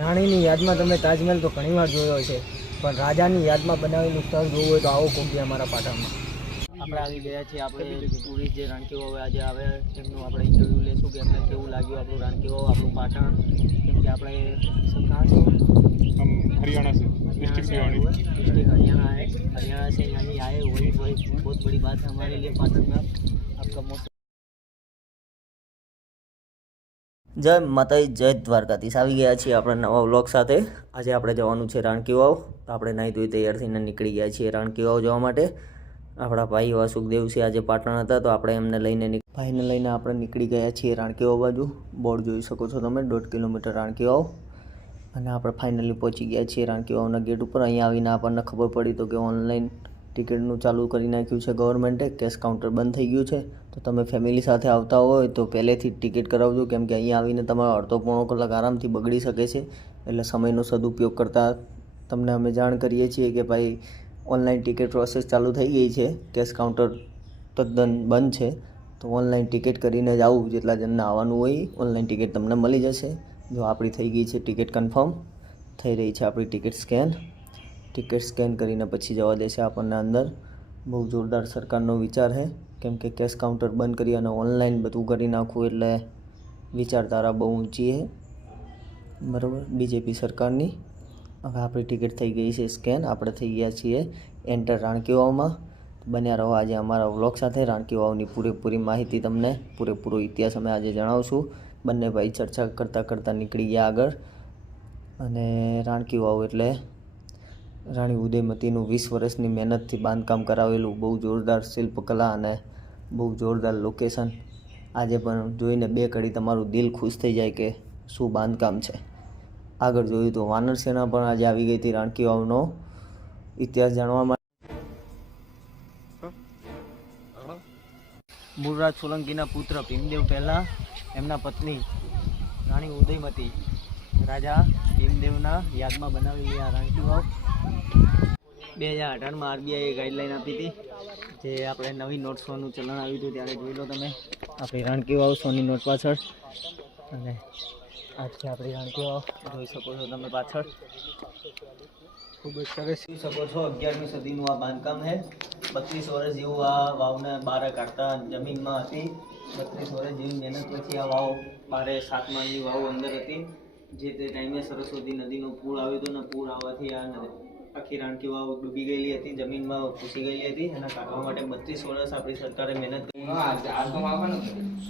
રાણીની યાદમાં તમે તાજમહેલ તો ઘણીવાર જોયો છે, પણ રાજાની યાદમાં બનાવેલું સ્થળ જોવું હોય તો આવો કોક અમારા પાટણમાં. આપણે આવી ગયા છીએ. આપણે ટુરિસ્ટ જે રાણકી વાવ આજે આવે તેમનું આપણે ઇન્ટરવ્યૂ લેશું કે એમને કેવું લાગ્યું આપણું રાણકી વાવ, આપણું પાટણ. કેમ કે આપણે हरियाणा से, डिस्ट्रिक्ट हरियाणा है, हरियाणा से यहाँ आए वही बहुत बड़ी बात है हमारे लिए पाटन में आपका मोस्ट। જય માતાજી, જય દ્વારકાધીશ. આવી ગયા છીએ આપણે નવા વ્લોગ સાથે. આજે આપણે જવાનું છે રાણકી વાવ. તો આપણે નાહી ધોઈ તૈયાર થઈને નીકળી ગયા છીએ રાણકી વાવ જવા માટે. આપણા ભાઈ એવા સુખદેવસિંહ આજે પાટણ હતા, તો આપણે એમને ભાઈને લઈને આપણે નીકળી ગયા છીએ રાણકી વાવ બાજુ. બોર્ડ જોઈ શકો છો તમે, 1.5 કિલોમીટર રાણકી વાવ. અને આપણે ફાઇનલી પહોંચી ગયા છીએ રાણકી વાવના ગેટ ઉપર. અહીંયા આવીને આપણને ખબર પડી તો કે ઓનલાઈન ટિકિટનું ચાલુ કરી નાખ્યું છે ગવર્મેન્ટે. કેશ કાઉન્ટર બંધ થઈ ગયું છે. તો તમે ફેમિલી સાથે આવતા હોય તો પહેલેથી ટિકિટ કરાવજો, કેમ કે અહીંયા આવીને તમારો અડધો પોણો કલાક આરામથી બગડી શકે છે. એટલે સમયનો સદુપયોગ કરતાં તમને અમે જાણ કરીએ છીએ કે ભાઈ ઓનલાઈન ટિકિટ પ્રોસેસ ચાલુ થઈ ગઈ છે. કેશ કાઉન્ટર તદ્દન બંધ છે, તો ઓનલાઈન ટિકિટ કરીને જ આવું. જેટલા જણને આવવાનું હોય ઓનલાઈન ટિકિટ તમને મળી જશે. જો આપણી થઈ ગઈ છે ટિકિટ કન્ફર્મ થઈ રહી છે આપણી ટિકિટ સ્કેન કરીને પછી જવા દેશે આપણને અંદર. બહુ જોરદાર સરકારનો વિચાર છે, કેમ કે કેશ કાઉન્ટર બંધ કરી અને ઓનલાઈન બધું કરી નાખવું એટલે વિચારધારા બહુ ઊંચી છે, બરાબર, બીજેપી સરકારની. હવે આપણી ટિકિટ થઈ ગઈ છે સ્કેન. આપણે થઈ ગયા છીએ એન્ટર રાણકી વાવમાં. બન્યા રહો આજે અમારા વ્લોગ સાથે. રાણકી વાવની પૂરેપૂરી માહિતી તમને, પૂરેપૂરો ઇતિહાસ અમે આજે જણાવશું. બંને ભાઈ ચર્ચા કરતાં નીકળી ગયા આગળ. અને રાણકી વાવ એટલે રાણી ઉદયમતીનું 20 વર્ષની મહેનતથી બાંધકામ કરાવેલું બહુ જોરદાર શિલ્પકલા અને બહુ જોરદાર લોકેશન. આજે પણ જોઈને બે ઘડી તમારું દિલ ખુશ થઈ જાય કે શું બાંધકામ છે. આગળ જોયું તો વાનર સેના પણ આજે આવી ગઈ હતી રાણકી વાવનો ઇતિહાસ જાણવા માટે. મૂળરાજ સોલંકીના પુત્ર ભીમદેવ પહેલાં એમના પત્ની રાણી ઉદયમતી રાજા ભીમદેવના યાદમાં બનાવેલી આ રાણકી વાવ 2018માં આરબીઆઈએ ગાઈડલાઈન આપી હતી, જે આપણે નવી નોટ 100નું ચલણ આવ્યું હતું ત્યારે જોઈ લો તમે આપણી રાણકી વાવ 100ની નોટ પાછળ. અને આજથી આપણી રાણકી વાવ જોઈ શકો છો તમે પાછળ. ખૂબ જ સરસ જોઈ શકો છો. 11મી સદીનું આ બાંધકામ છે. 32 વર્ષ જેવું આ વાવને બહાર કાઢતા જમીનમાં હતી. 32 વર્ષ જેવી મહેનત પછી આ વાવ બારે 7 માળની વાવ અંદર હતી. જે તે ટાઈમે સરસ્વતી નદીનો પૂર આવ્યો હતો ને પૂર આવવાથી આ આખી રાણકી વાવ ડૂબી ગયેલી હતી, જમીનમાં ઘૂસી ગયેલી હતી. એના કાઢવા માટે 32 વર્ષ આપણી સરકારે મહેનત કરી.